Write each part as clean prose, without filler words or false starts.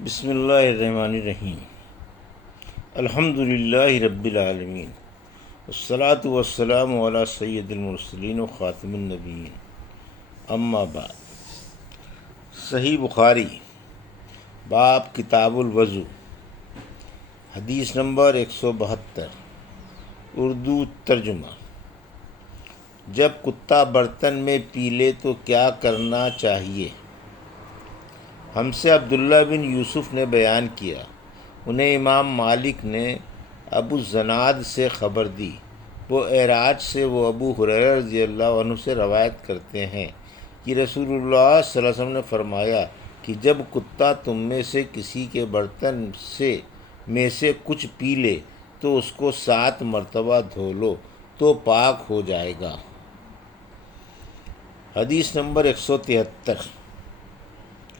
بسم اللہ الرحمن الرحیم۔ الحمد للہ رب العالمین، والصلاة والسلام علی سید المرسلین و خاتم النبیین، اما بعد۔ صحیح بخاری باب کتاب الوضو، حدیث نمبر 172، اردو ترجمہ۔ جب کتا برتن میں پی لے تو کیا کرنا چاہیے؟ ہم سے عبداللہ بن یوسف نے بیان کیا، انہیں امام مالک نے ابو الزناد سے خبر دی، وہ اعراج سے وہ ابو ہریرہ رضی اللہ عنہ سے روایت کرتے ہیں کہ رسول اللہ صلی اللہ علیہ وسلم نے فرمایا کہ جب کتا تم میں سے کسی کے برتن میں سے کچھ پی لے تو اس کو 7 مرتبہ دھو لو تو پاک ہو جائے گا۔ حدیث نمبر 173،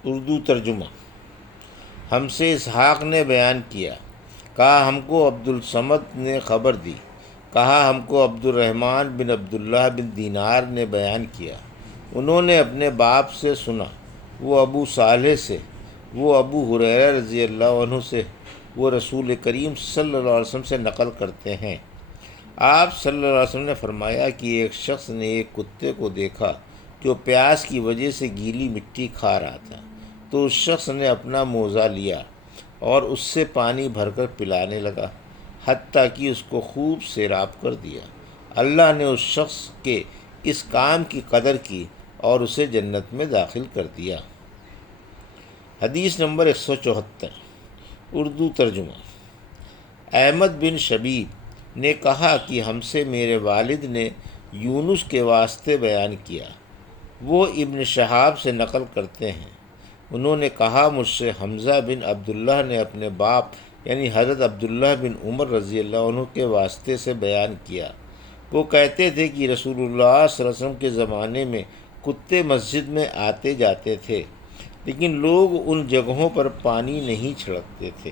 اردو ترجمہ۔ ہم سے اسحاق نے بیان کیا، کہا ہم کو عبد الصمد نے خبر دی، کہا ہم کو عبد الرحمن بن عبداللہ بن دینار نے بیان کیا، انہوں نے اپنے باپ سے سنا، وہ ابو صالح سے، وہ ابو ہریرہ رضی اللہ عنہ سے، وہ رسول کریم صلی اللہ علیہ وسلم سے نقل کرتے ہیں۔ آپ صلی اللہ علیہ وسلم نے فرمایا کہ ایک شخص نے ایک کتے کو دیکھا جو پیاس کی وجہ سے گیلی مٹی کھا رہا تھا، تو اس شخص نے اپنا موزہ لیا اور اس سے پانی بھر کر پلانے لگا، حتیٰ کہ اس کو خوب سیراب کر دیا۔ اللہ نے اس شخص کے اس کام کی قدر کی اور اسے جنت میں داخل کر دیا۔ حدیث نمبر 174، اردو ترجمہ۔ احمد بن شبیب نے کہا کہ ہم سے میرے والد نے یونس کے واسطے بیان کیا، وہ ابن شہاب سے نقل کرتے ہیں، انہوں نے کہا مجھ سے حمزہ بن عبداللہ نے اپنے باپ یعنی حضرت عبداللہ بن عمر رضی اللہ عنہ کے واسطے سے بیان کیا، وہ کہتے تھے کہ رسول اللہ صلی اللہ علیہ وسلم کے زمانے میں کتے مسجد میں آتے جاتے تھے، لیکن لوگ ان جگہوں پر پانی نہیں چھڑکتے تھے۔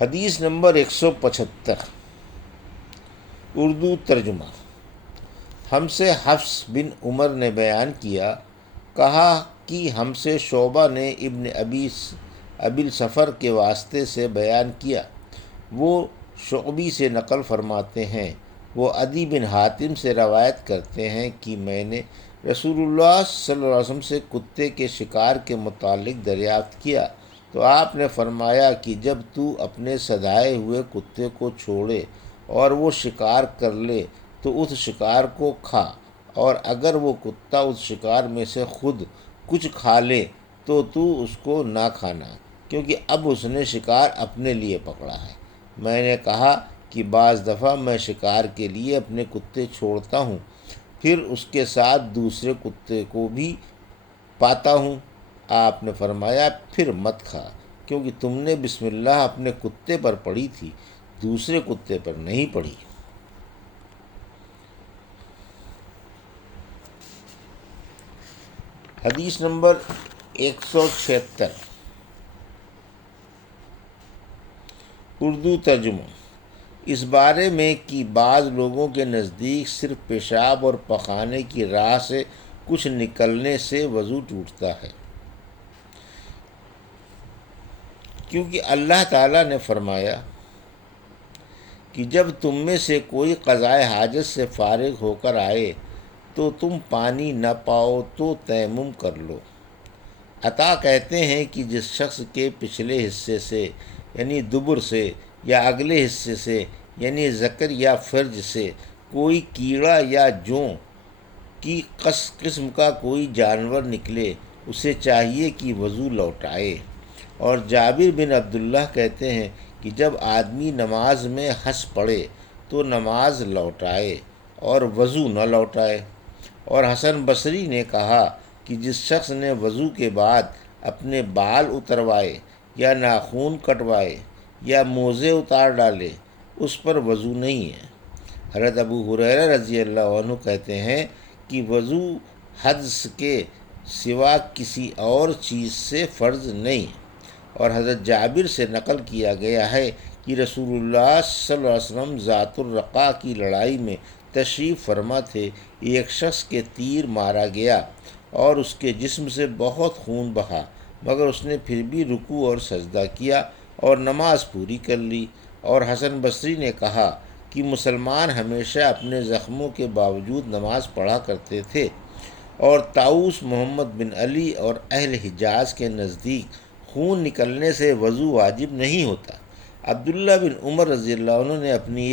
حدیث نمبر 175، اردو ترجمہ۔ ہم سے حفص بن عمر نے بیان کیا، کہا کہ ہم سے شعبہ نے ابن ابی الصفر کے واسطے سے بیان کیا، وہ شعبی سے نقل فرماتے ہیں، وہ عدی بن حاتم سے روایت کرتے ہیں کہ میں نے رسول اللہ صلی اللہ علیہ وسلم سے کتے کے شکار کے متعلق دریافت کیا، تو آپ نے فرمایا کہ جب تو اپنے سدھائے ہوئے کتے کو چھوڑے اور وہ شکار کر لے تو اس شکار کو کھا، اور اگر وہ کتا اس شکار میں سے خود کچھ کھا لے تو اس کو نہ کھانا، کیونکہ اب اس نے شکار اپنے لیے پکڑا ہے۔ میں نے کہا کہ بعض دفعہ میں شکار کے لیے اپنے کتے چھوڑتا ہوں، پھر اس کے ساتھ دوسرے کتے کو بھی پاتا ہوں۔ آپ نے فرمایا پھر مت کھا، کیونکہ تم نے بسم اللہ اپنے کتے پر پڑھی تھی، دوسرے کتے پر نہیں پڑھی۔ حدیث نمبر 176، اردو ترجمہ۔ اس بارے میں کہ بعض لوگوں کے نزدیک صرف پیشاب اور پخانے کی راہ سے کچھ نکلنے سے وضو ٹوٹتا ہے، کیونکہ اللہ تعالیٰ نے فرمایا کہ جب تم میں سے کوئی قضائے حاجت سے فارغ ہو کر آئے تو تم پانی نہ پاؤ تو تیمم کر لو۔ عطا کہتے ہیں کہ جس شخص کے پچھلے حصے سے یعنی دبر سے یا اگلے حصے سے یعنی ذکر یا فرج سے کوئی کیڑا یا جوں کی قسم کا کوئی جانور نکلے، اسے چاہیے کہ وضو لوٹائے۔ اور جابر بن عبداللہ کہتے ہیں کہ جب آدمی نماز میں ہنس پڑے تو نماز لوٹائے اور وضو نہ لوٹائے۔ اور حسن بصری نے کہا کہ جس شخص نے وضو کے بعد اپنے بال اتروائے یا ناخون کٹوائے یا موزے اتار ڈالے اس پر وضو نہیں ہے۔ حضرت ابو ہریرہ رضی اللہ عنہ کہتے ہیں کہ وضو حدث کے سوا کسی اور چیز سے فرض نہیں، اور حضرت جابر سے نقل کیا گیا ہے کہ رسول اللہ صلی اللہ علیہ وسلم ذات الرقاع کی لڑائی میں تشریف فرما تھے، ایک شخص کے تیر مارا گیا، اور اس کے جسم سے بہت خون بہا، مگر اس نے پھر بھی رکوع اور سجدہ کیا اور نماز پوری کر لی۔ اور حسن بصری نے کہا کہ مسلمان ہمیشہ اپنے زخموں کے باوجود نماز پڑھا کرتے تھے، اور طاؤس محمد بن علی اور اہل حجاز کے نزدیک خون نکلنے سے وضو واجب نہیں ہوتا۔ عبداللہ بن عمر رضی اللہ عنہ نے اپنی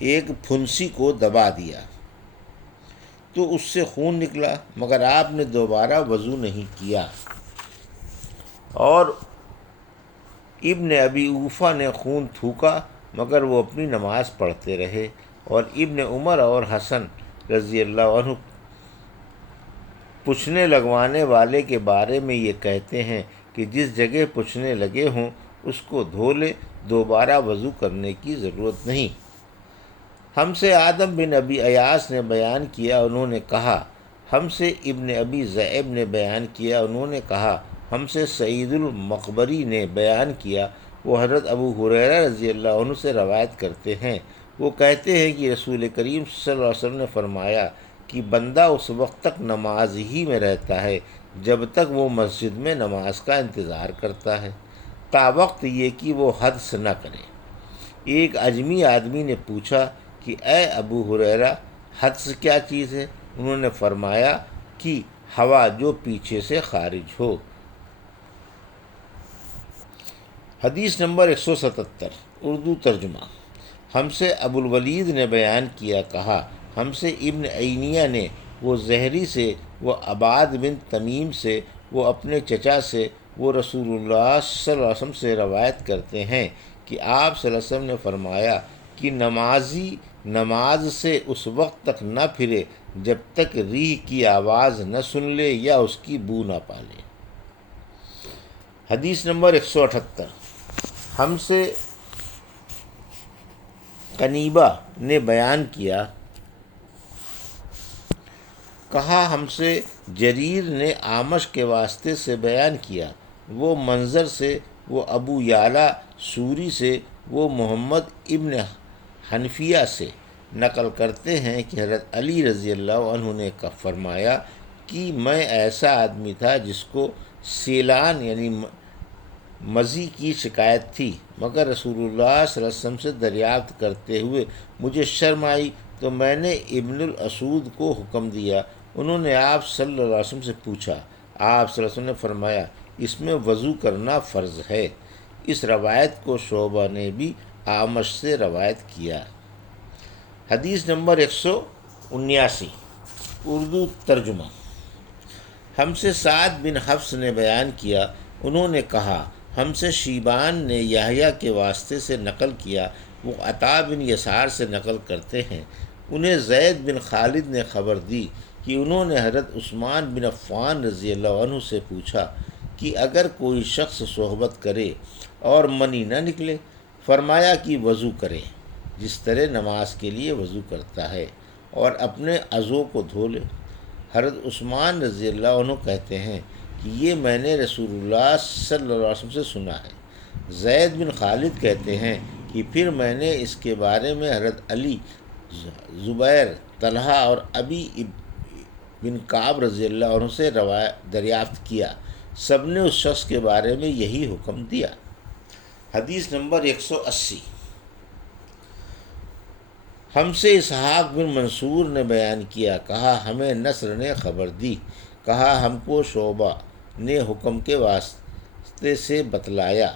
ایک پھنسی کو دبا دیا تو اس سے خون نکلا، مگر آپ نے دوبارہ وضو نہیں کیا۔ اور ابن ابی اوفا نے خون تھوکا، مگر وہ اپنی نماز پڑھتے رہے۔ اور ابن عمر اور حسن رضی اللہ عنہ پوچھنے لگوانے والے کے بارے میں یہ کہتے ہیں کہ جس جگہ پوچھنے لگے ہوں اس کو دھو لے، دوبارہ وضو کرنے کی ضرورت نہیں۔ ہم سے آدم بن ابی ایاس نے بیان کیا، انہوں نے کہا۔ ہم سے ابن ابی ذئب نے بیان کیا، انہوں نے کہا۔ ہم سے سعید المقبری نے بیان کیا، وہ حضرت ابو ہریرہ رضی اللہ عنہ سے روایت کرتے ہیں، وہ کہتے ہیں کہ رسول کریم صلی اللہ علیہ وسلم نے فرمایا کہ بندہ اس وقت تک نماز ہی میں رہتا ہے جب تک وہ مسجد میں نماز کا انتظار کرتا ہے، تا وقت یہ کہ وہ حدث نہ کرے۔ ایک اجمی آدمی نے پوچھا کہ اے ابو ہریرہ، حدث کیا چیز ہے؟ انہوں نے فرمایا کہ ہوا جو پیچھے سے خارج ہو۔ حدیث نمبر 177 اردو ترجمہ۔ ہم سے ابو الولید نے بیان کیا، کہا ہم سے ابن عینیہ نے، وہ زہری سے، وہ عباد بن تمیم سے، وہ اپنے چچا سے، وہ رسول اللہ صلی اللہ علیہ وسلم سے روایت کرتے ہیں کہ آپ صلی اللہ علیہ وسلم نے فرمایا کہ نمازی نماز سے اس وقت تک نہ پھرے جب تک ریح کی آواز نہ سن لے یا اس کی بو نہ پالے۔ حدیث نمبر 178 ہم سے قنیبہ نے بیان کیا، کہا ہم سے جریر نے اعمش کے واسطے سے بیان کیا، وہ منظر سے، وہ ابو یعلا سوری سے، وہ محمد ابن حنفیہ سے نقل کرتے ہیں کہ حضرت علی رضی اللہ عنہ نے فرمایا کہ میں ایسا آدمی تھا جس کو سیلان یعنی مزی کی شکایت تھی، مگر رسول اللہ صلی اللہ علیہ وسلم سے دریافت کرتے ہوئے مجھے شرم آئی تو میں نے ابن الاسود کو حکم دیا۔ انہوں نے آپ صلی اللہ علیہ وسلم سے پوچھا، آپ صلی اللہ علیہ وسلم نے فرمایا اس میں وضو کرنا فرض ہے۔ اس روایت کو شعبہ نے بھی اعمش سے روایت کیا۔ حدیث نمبر 179 اردو ترجمہ۔ ہم سے سعد بن حفص نے بیان کیا، انہوں نے کہا ہم سے شیبان نے یحییٰ کے واسطے سے نقل کیا، وہ عطا بن یسار سے نقل کرتے ہیں، انہیں زید بن خالد نے خبر دی کہ انہوں نے حضرت عثمان بن عفان رضی اللہ عنہ سے پوچھا کہ اگر کوئی شخص صحبت کرے اور منی نہ نکلے، فرمایا کہ وضو کرے جس طرح نماز کے لیے وضو کرتا ہے، اور اپنے عضو کو دھو لے۔ حضرت عثمان رضی اللہ عنہ کہتے ہیں کہ یہ میں نے رسول اللہ صلی اللہ علیہ وسلم سے سنا ہے۔ زید بن خالد کہتے ہیں کہ پھر میں نے اس کے بارے میں حضرت علی، زبیر، طلحہ اور ابی بن کعب رضی اللہ عنہ سے دریافت کیا، سب نے اس شخص کے بارے میں یہی حکم دیا۔ حدیث نمبر 180 ہم سے اسحاق بن منصور نے بیان کیا، کہا ہمیں نصر نے خبر دی، کہا ہم کو شعبہ نے حکم کے واسطے سے بتلایا،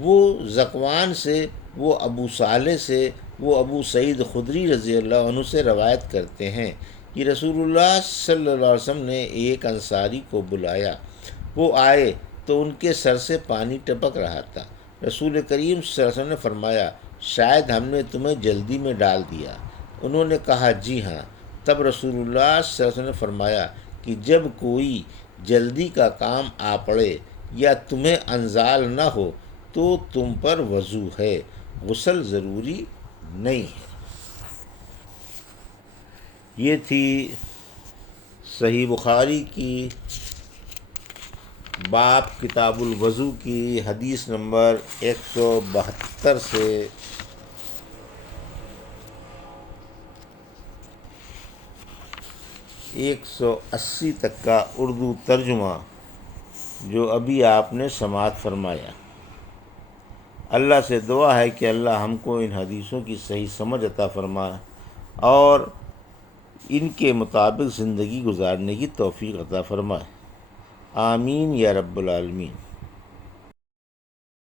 وہ ذکوان سے، وہ ابو صالح سے، وہ ابو سعید خدری رضی اللہ عنہ سے روایت کرتے ہیں کہ رسول اللہ صلی اللہ علیہ وسلم نے ایک انصاری کو بلایا، وہ آئے تو ان کے سر سے پانی ٹپک رہا تھا۔ رسول کریم صلی اللہ علیہ وسلم نے فرمایا شاید ہم نے تمہیں جلدی میں ڈال دیا۔ انہوں نے کہا جی ہاں۔ تب رسول اللہ صلی اللہ علیہ وسلم نے فرمایا کہ جب کوئی جلدی کا کام آ پڑے یا تمہیں انزال نہ ہو تو تم پر وضو ہے، غسل ضروری نہیں ہے۔ یہ تھی صحیح بخاری کی باب کتاب الوضو کی حدیث نمبر 172 سے 180 تک کا اردو ترجمہ جو ابھی آپ نے سماعت فرمایا۔ اللہ سے دعا ہے کہ اللہ ہم کو ان حدیثوں کی صحیح سمجھ عطا فرمائے اور ان کے مطابق زندگی گزارنے کی توفیق عطا فرمائے۔ آمین یا رب العالمین۔